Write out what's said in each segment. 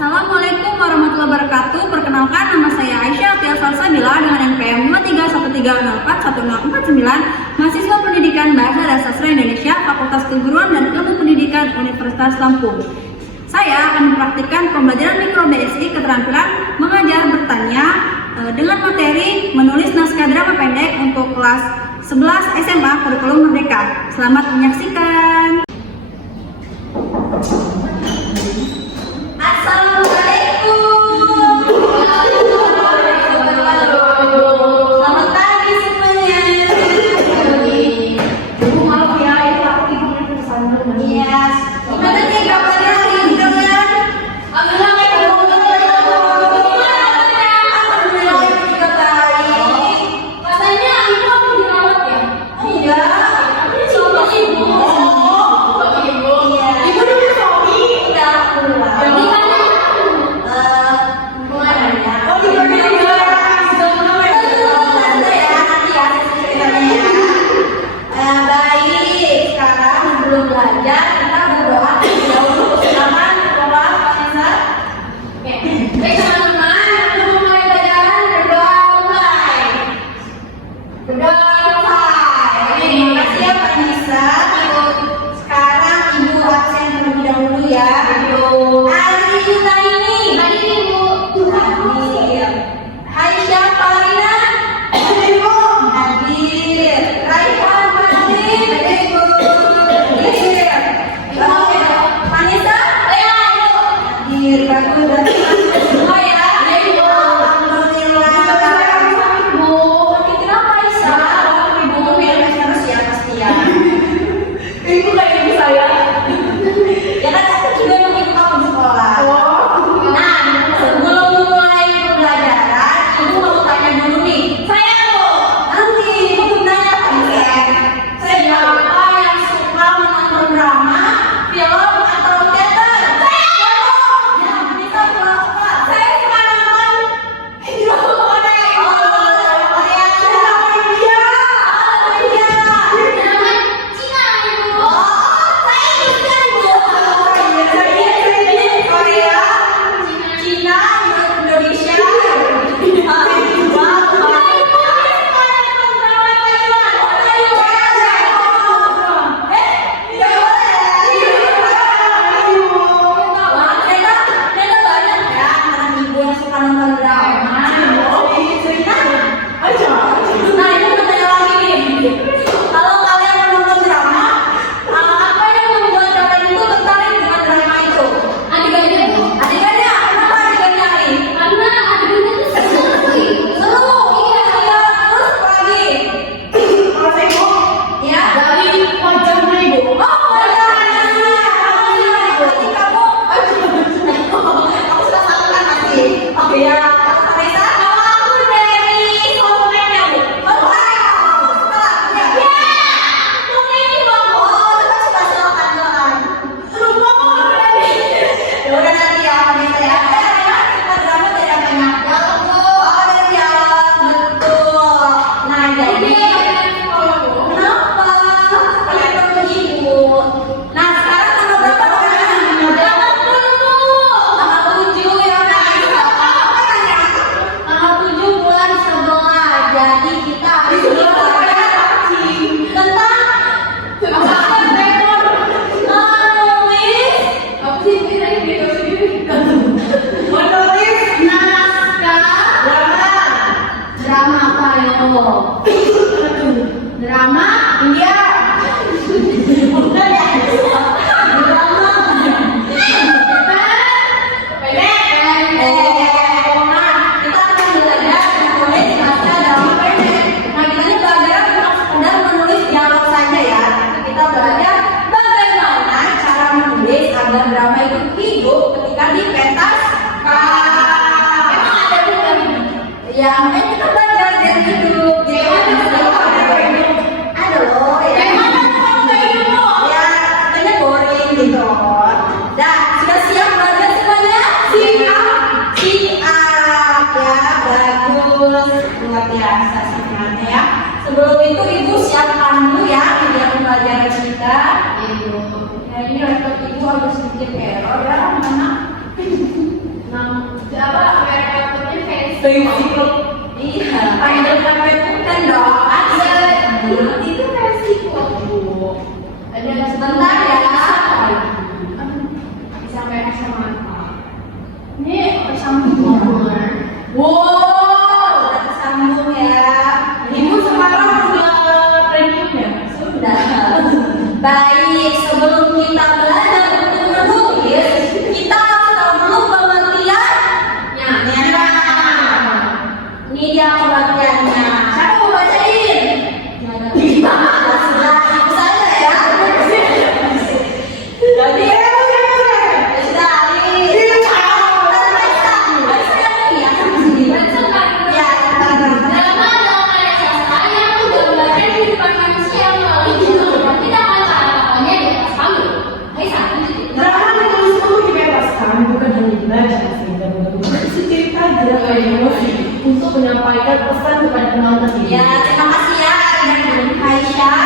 Assalamualaikum warahmatullahi wabarakatuh. Perkenalkan, nama saya Aisyah Tia Salsabila dengan NPM 2313041049, mahasiswa Pendidikan Bahasa dan Sastra Indonesia, Fakultas Keguruan dan Ilmu Pendidikan Universitas Lampung. Saya akan mempraktikkan pembelajaran mikro BSI keterampilan mengajar bertanya dengan materi menulis naskah drama pendek untuk kelas 11 SMA Kurikulum Merdeka. Selamat menyaksikan. Drama India. Drama itu hidup ketika dipentaskan. Emang ada bukan? Ya, makanya kita belajar dari hidup. Jadi ada Risiko. Iya. Final Carpet Bukan dong. ada. Itu resiko. Ada Sebentar ya. Bisa kayak kacamata. Ini bersambung. Wow, udah tersambung ya. Ibu sekarang udah premium ya? Sudah. Baik, sebelum kita belajar untuk menulis, kita harus tahu dulu pengertiannya. Ini dia pengertiannya. Siapa mau bacain? Sudah, ibu saja ya. Jadi, sudah, Drama ditulis itu dibebaskan, bukan hanya dibaca sehingga benar-benar cerita gerakan emosi untuk menyampaikan pesan kepada penonton ini. ya, terima kasih ya Arina dan Aisyah.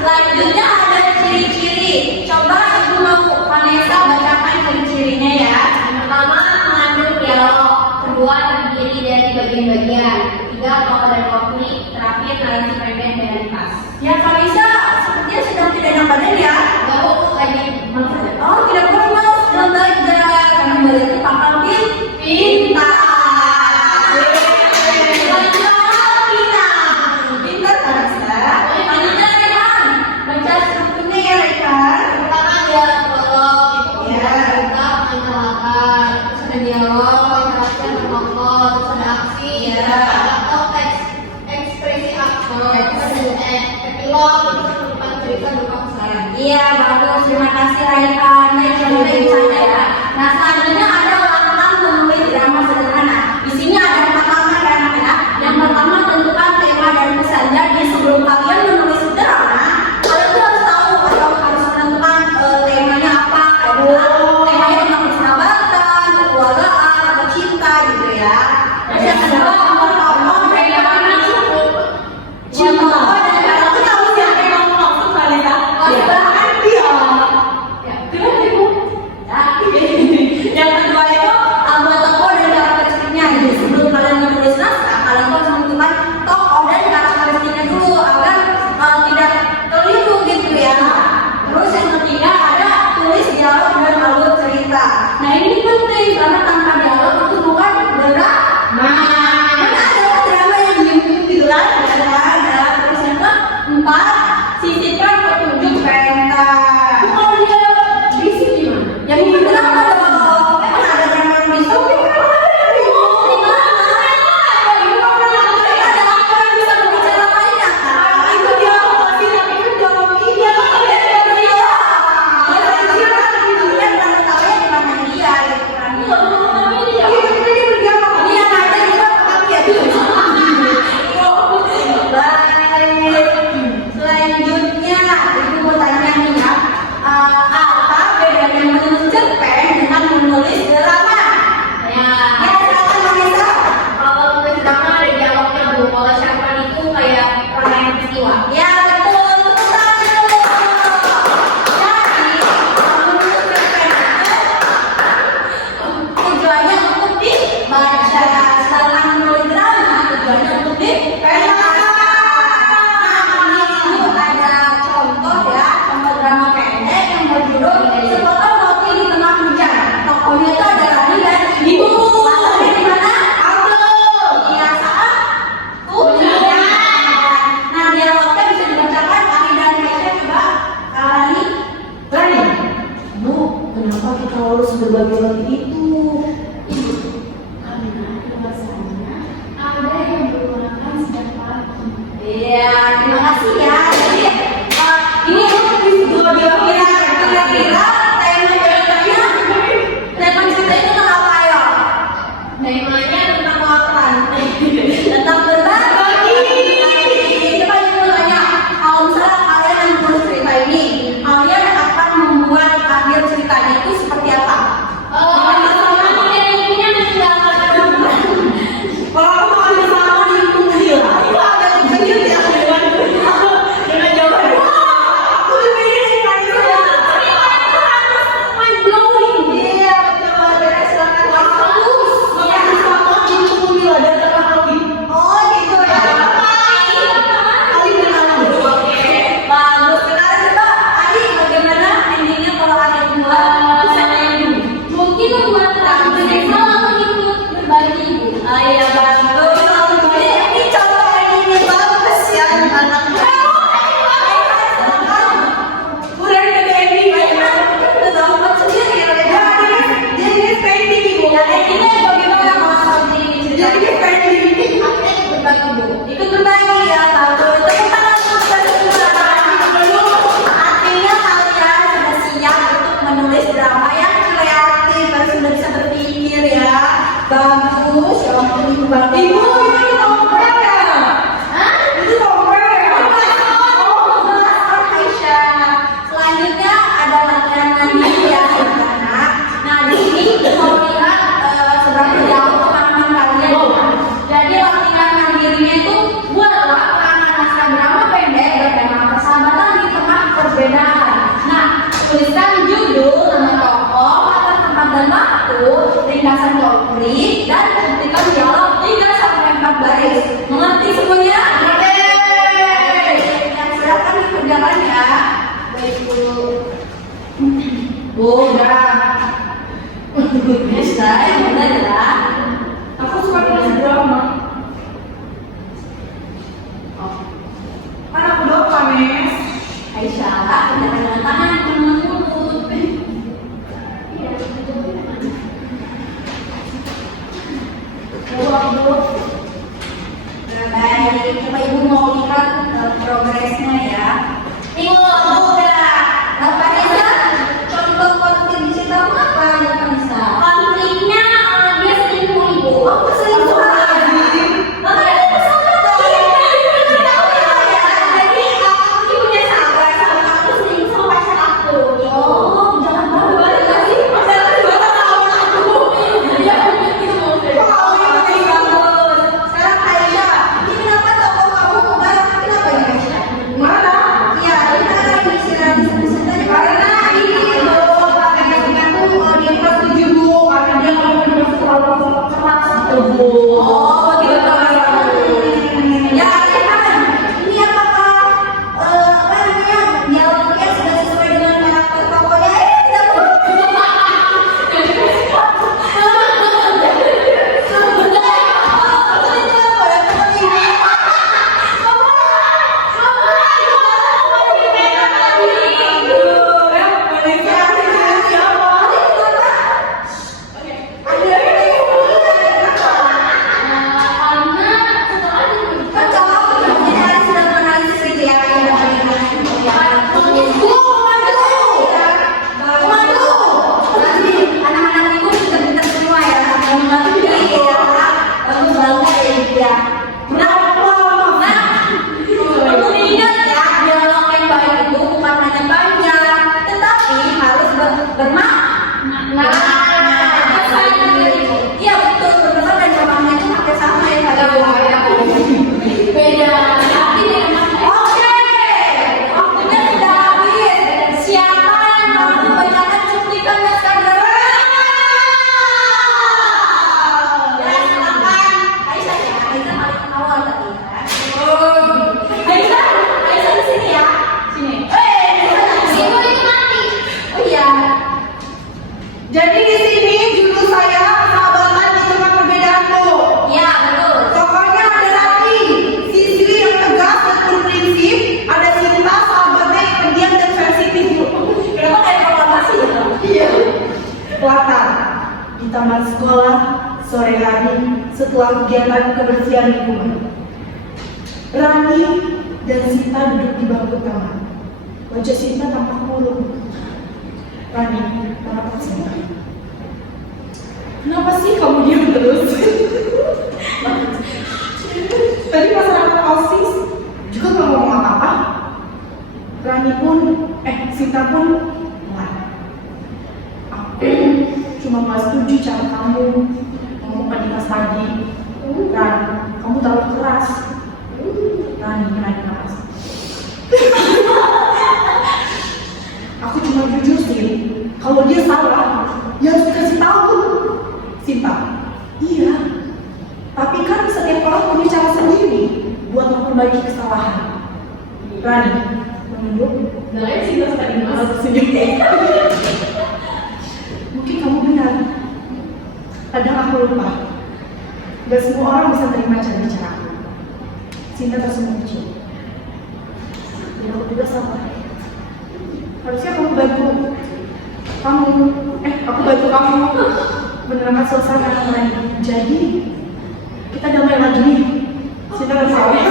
Selanjutnya ada ciri-ciri. Coba ibu mau Vanessa bacakan ciri-cirinya ya. Yang pertama, mengandung dialog. Kedua, terdiri dari bagian-bagian. Ketiga, tokoh dan konflik. Terakhir, narasi pendek dan ringkas. Ya, Vanessa sepertinya sedang tidak enak badan ya. Gak kok lagi Oh, tidak perlu mas, sedang belajar. Karena belajar itu pangkal pintar. Pintar Vanessa. Selanjutnya Rehan, baca strukturnya ya Rehan. pertama dialog prolog. Itu Ya. kita mengenalkan. Terus ada dialog, interaksi antar tokoh. Terus ada aksi. Ya. Atau teks ekspresi aktor. Terus ada epilog. Itu tentang cerita berupa kesan. Iya, bagus. Terima kasih Raihan. Baik, coba ibu saja ya. Nah, selanjutnya ada langkah menulis drama sederhana. Di sini ada 4 langkah ya anak-anak. Yang pertama, tentukan tema dan pesan. Jadi sebelum kalian menulis drama, kalian tuh harus tahu atau harus menentukan temanya apa. Adalah temanya tentang persahabatan, kekeluargaan, atau cinta gitu ya. Terus yang kedua, tokoh dan cinta dan aku tahu siapa yang mau langsung Vanessa. Yang kedua itu buat tokoh dan karakteristiknya. Jadi sebelum kalian menulis naskah, kalian harus menentukan tokoh dan karakteristiknya dulu agar tidak keliru gitu ya. Terus yang ketiga ada tulis dialog dan alur cerita. Nah ini penting karena tanpa dialog itu bukan drama. Kan ada drama yang diem gitu kan? Ada. Terus yang keempat sisipkan petunjuk pentas. Kalau dia bisik gimana? Yang benar apa dong? Kan ada drama yang bisa. Ada apa yang bisa membicarakannya kan? Itu dia pasti tapi kan jawab iya. Selanjutnya, ibu banget. Ibu, itu tompel ya? Hah? Itu tompel ya? Aisyah. Selanjutnya ada latihan mandiri ya anak. Nah di sini mau lihat seberapa jauh pemahaman kalian. Jadi latihan mandirinya itu buatlah naskah drama pendek bertema persahabatan di tengah perbedaan. Nah tuliskan judul, nama tokoh, latar tempat dan waktu, ringkasan konflik, dan buktikan dialog 3-4 baris. Mengerti semuanya? Silakan dikerjakan ya. Baik Bu. Bu, udah. Bisa, yang benar ya. Aku suka nulis drama. Oh, Kan aku doang, Nes. Aisyah, kerjakan dengan tangan, dengan mulut. Nah, baik, coba Ibu mau lihat progresnya ya. Ibu, udah. Bapak Nisa, contoh konflik di situ apa ya Nisa? Konfliknya dia selingkuh ibu. Oh, selingkuh lagi. Makanya itu sama Jadi aku punya sahabat sama aku selingkuh sama pacar aku. Oh, jangan balik lagi. Sekarang Aisyah, ini kenapa toko kamu enggak? Kenapa ya Aisyah? Mana? Iya, ini istirahat sebentar. Karena ini loh, kakaknya tuh dia kelas 7 Bu, karena dia kalau udah terlalu keras gitu Bu. Oh, begitu. Ya, Aisyah, ini apakah apa namanya dialognya sudah sesuai dengan karakter tokohnya? Tidak Iya betul, betul dan jawabannya itu hampir sama ya beda. Oke, waktunya sudah habis. Siapa yang mau membacakan cuplikan naskah drama? Ya, silakan. Aisyah ya, Aisyah paling awal tadi ya. Aisyah di sini ya. Sini. Ibu itu mati. Oh iya. Jadi di sini judul saya sahabatan di tengah perbedaan Bu. Iya, betul. Tokohnya ada Rati, siswi yang tegas dan berprinsip. Ada Sinta, sahabatnya yang pendiam dan sensitif Bu. Kenapa kayak proklamasi gitu? Iya. Latar di taman sekolah sore hari setelah kegiatan kebersihan lingkungan. Rani dan Sinta duduk di bangku taman. Wajah Sinta tampak murung. Rani, kenapa Sinta? Kenapa sih kamu diam terus? Tadi masalah OSIS juga nggak ngomong apa-apa. Rani pun, Sinta pun marah. Aku cuma nggak setuju cara kamu ngomong di kelas tadi. Dan kamu terlalu keras. Rani naik keras. Aku cuma jujur sih. Kalau dia salah, ya harus dikasih tahu. Sinta, iya. Tapi kan setiap orang punya cara sendiri buat memperbaiki kesalahan. Rani, menunduk. Nah, Sinta tadi Mungkin kamu benar. Kadang aku lupa. Gak semua orang bisa terima cara bicara aku. Sinta tersenyum kecil. Dan aku juga sama. Harusnya kamu bantu. Aku bantu kamu menenangkan suasana lagi. Jadi kita damai lagi nih. Sinta tersenyum.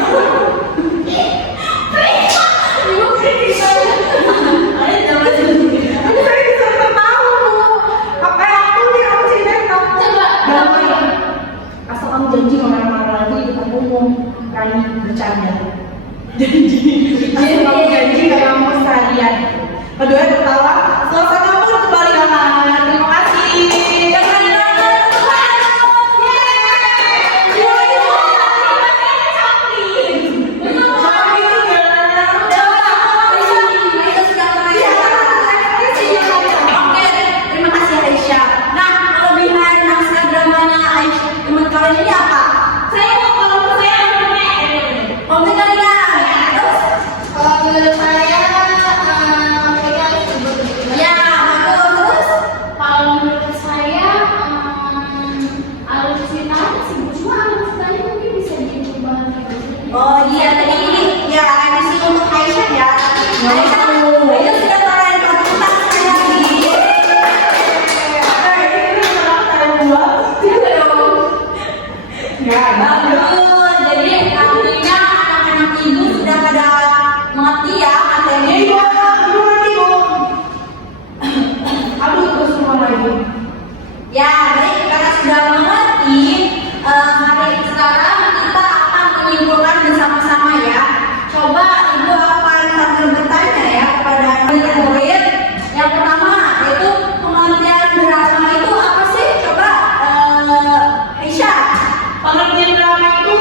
Saya bisa tertawa Bu. Apa yang aku nih aku ceritain kamu. Coba. Damai. Asal kamu janji sama Ayo sudah kalian kontak saya lagi. Bagus. Jadi artinya anak-anak ibu sudah pada mengerti ya materi. Ya, baik, karena sudah mengerti, hari sekarang kita akan menyimpulkan bersama-sama ya. Coba ibu akan sambil bertanya ya kepada murid. Yang pertama yaitu pengertian drama itu apa sih? Coba Aisyah. Pengertian drama itu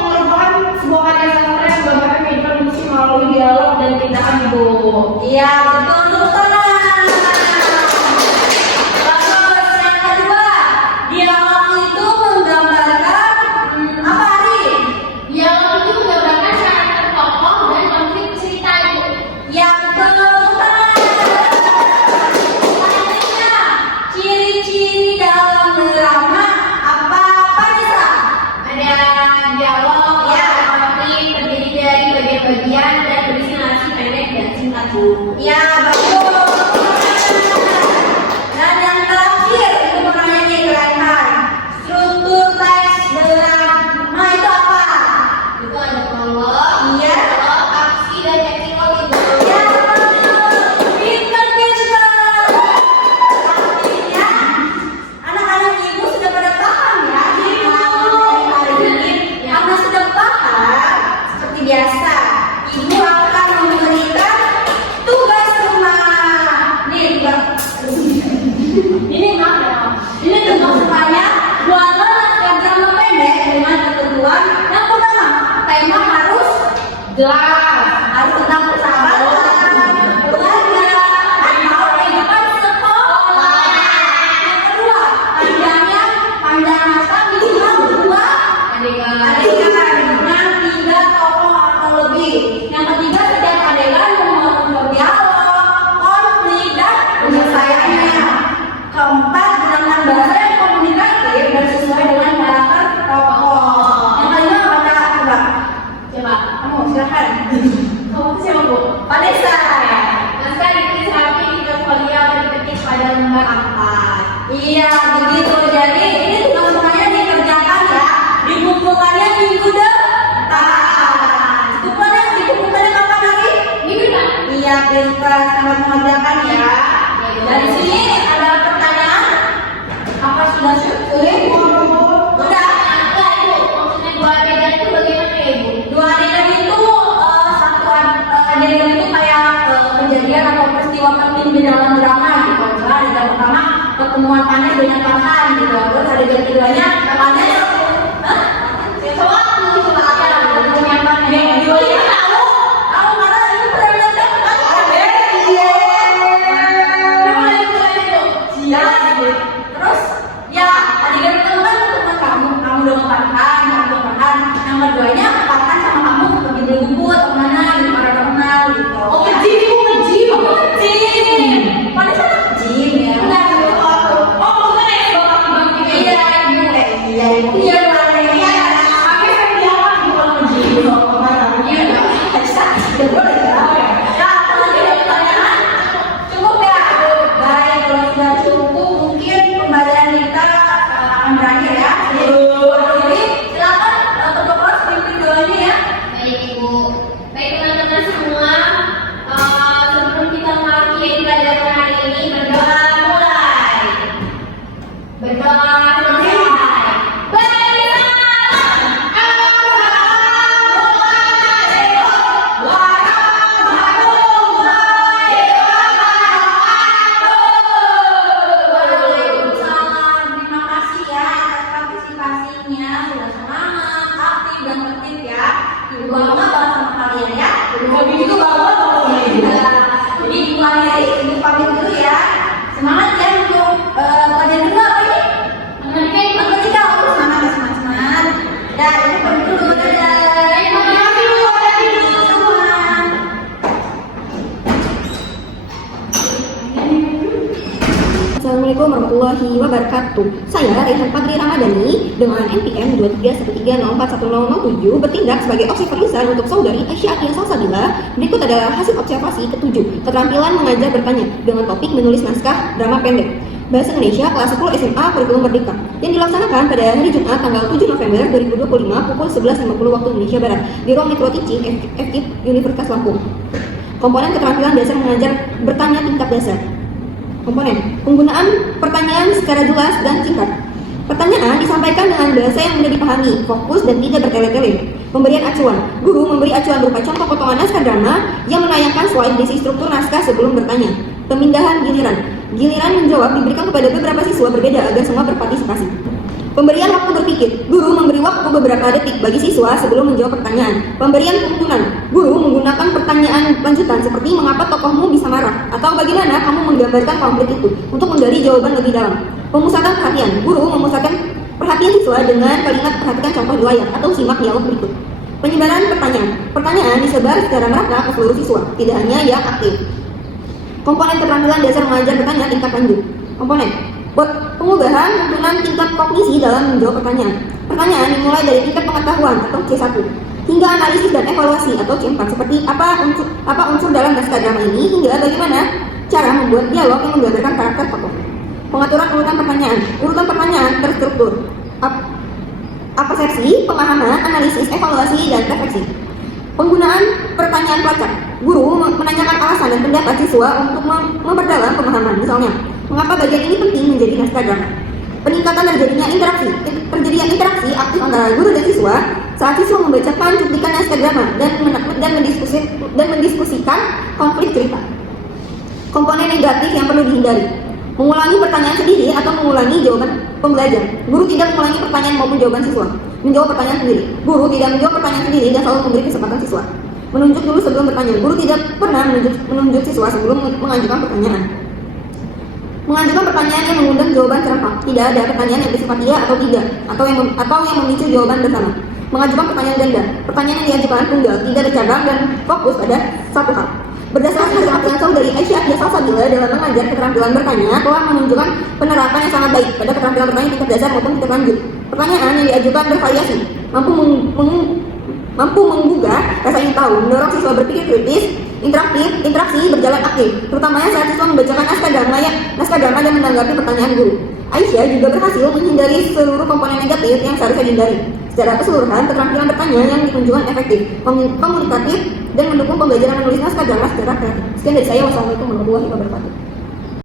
merupakan sebuah karya sastra yang menggambarkan kehidupan manusia melalui dialog dan tindakan ibu. Iya, betul Nurtana. Bagus. Yang kedua, dialog itu menggambarkan apa Ari? Dialog itu menggambarkan karakter tokoh dan konflik cerita itu. Yang keempat, selanjutnya ciri-ciri dalam drama apa Nisa? Ada dialog, Ya. konflik terdiri dari bagian-bagian dan berisi narasi pendek dan singkat bu. Ya, betul. Dan yang terakhir itu mau nanya nih ke Raihan. Struktur teks drama itu apa? Itu ada prolog, Iya. dialog, aksi dan eksikol itu. Ya, pintar. Artinya anak-anak ibu sudah pada paham ya hari ini. Karena sudah paham, seperti biasa, ibu akan memberikan tugas rumah. Nih, ini maaf ya. Ini tugas rumahnya buatlah naskah drama pendek dengan ketentuan yang pertama, tema harus jelas, harus tentang persahabatan, keluarga, atau kehidupan sekolah. Yang kedua, panjang naskah minimal 2 adegan dengan 3 tokoh atau lebih. Yang ketiga, setiap adegan memuat dialog, konflik, dan penyelesaiannya. Keempat, gunakan bahasa yang komunikatif dan sesuai dengan karakter tokoh. Yang kelima, baca coba. Coba, Kamu silakan. kamu siapa bu? Vanessa. Naskah ditulis rapi di kertas folio dan diketik pada lembar 4. Iya, begitu. Jadi ini tugas semuanya dikerjakan ya. Dikumpulkannya minggu depan. Dikumpulkannya kapan hari? Minggu depan. Iya, pintar, sangat mengerjakan ya. Dari sini ada pertanyaan? Apa sudah sulit? Sudah. Enggak ibu, maksudnya 2 adegan itu bagaimana ya ibu? 2 adegan itu satu adegan itu kayak kejadian atau peristiwa penting di dalam drama gitu. Misalnya adegan pertama pertemuan Panes dengan Farhan gitu. Terus adegan keduanya Panes. Hah? Coba ada pertemuan Panes. Dia tahu karena itu pernah lihat kan? Iya. Gimana itu kan ibu? Iya. Terus ya adegan pertama kan pertemuan kamu dengan Farhan, yang keduanya Farhan sama kamu pergi beli buku atau mana gitu pada kenal gitu. Oh, ngejim, ibu ngejim. Ngejim. Panes anak ngejim ya. Enggak, ibu. Oh, maksudnya kayak bapak bang Iya, ibu. Iya, ibu. Iya, Assalamualaikum warahmatullahi wabarakatuh. Saya Rehan Fadri Ramadhani dengan NPM 2313041007 bertindak sebagai observer untuk saudari Aisyah Atia Salsabila. Berikut adalah hasil observasi ke-7, keterampilan mengajar bertanya dengan topik menulis naskah drama pendek Bahasa Indonesia kelas 10 SMA Kurikulum Merdeka yang dilaksanakan pada hari Jumat tanggal 7 November 2025 pukul 11.50 waktu Indonesia Barat di ruang Mikro Teaching FKIP Universitas Lampung. Komponen keterampilan dasar mengajar bertanya tingkat dasar. Komponen penggunaan pertanyaan secara jelas dan singkat. Pertanyaan disampaikan dengan bahasa yang mudah dipahami, fokus dan tidak bertele-tele. Pemberian acuan. Guru memberi acuan berupa contoh potongan naskah drama yang menayangkan slide berisi struktur naskah sebelum bertanya. Pemindahan giliran. Giliran menjawab diberikan kepada beberapa siswa berbeda agar semua berpartisipasi. Pemberian waktu berpikir. Guru memberi waktu beberapa detik bagi siswa sebelum menjawab pertanyaan. Pemberian tuntunan. Guru menggunakan pertanyaan lanjutan seperti mengapa tokohmu bisa marah atau bagaimana kamu menggambarkan konflik itu untuk menggali jawaban lebih dalam. Pemusatan perhatian. Guru memusatkan perhatian siswa dengan kalimat perhatikan contoh di layar atau simak dialog berikut. Penyebaran pertanyaan. Pertanyaan disebar secara merata ke seluruh siswa, tidak hanya yang aktif. Komponen keterampilan dasar mengajar bertanya tingkat lanjut. Komponen pengubahan tuntunan tingkat kognisi dalam menjawab pertanyaan. Pertanyaan dimulai dari tingkat pengetahuan atau C1 hingga analisis dan evaluasi atau C4 seperti apa unsur dalam naskah drama ini hingga bagaimana cara membuat dialog yang menggambarkan karakter tokoh. Pengaturan urutan pertanyaan. Urutan pertanyaan terstruktur. Persepsi, pemahaman, analisis, evaluasi, dan refleksi. Penggunaan pertanyaan pelacak. Guru menanyakan alasan dan pendapat siswa untuk memperdalam pemahaman. Misalnya, mengapa bagian ini penting menjadi naskah drama? Peningkatan terjadinya interaksi. Terjadinya interaksi aktif antara guru dan siswa saat siswa membacakan cuplikan naskah drama dan mendiskusikan konflik cerita. Komponen negatif yang perlu dihindari. Mengulangi pertanyaan sendiri atau mengulangi jawaban pembelajar. Guru tidak mengulangi pertanyaan maupun jawaban siswa. Menjawab pertanyaan sendiri. Guru tidak menjawab pertanyaan sendiri dan selalu memberi kesempatan siswa. Menunjuk dulu sebelum bertanya. Guru tidak pernah menunjuk siswa sebelum mengajukan pertanyaan. Mengajukan pertanyaan yang mengundang jawaban serempak. Tidak ada pertanyaan yang bersifat iya atau tidak, atau yang memicu jawaban bersama. Mengajukan pertanyaan ganda. Pertanyaan yang diajukan tunggal, tidak bercabang dan fokus pada satu hal. Berdasarkan hasil observasi dari Aisyah Atia Salsabila dalam mengajar keterampilan bertanya telah menunjukkan penerapan yang sangat baik pada keterampilan bertanya tingkat dasar maupun tingkat lanjut. Pertanyaan yang diajukan bervariasi, mampu menggugah rasa ingin tahu, mendorong siswa berpikir kritis, interaksi berjalan aktif, terutamanya saat siswa membacakan naskah drama dan menanggapi pertanyaan guru. Aisyah juga berhasil menghindari seluruh komponen negatif yang seharusnya dihindari. Secara keseluruhan, keterampilan bertanya yang ditunjukkan efektif, komunikatif, dan mendukung pembelajaran menulis naskah drama secara kreatif. Sekian dari saya. Wassalamualaikum warahmatullahi wabarakatuh.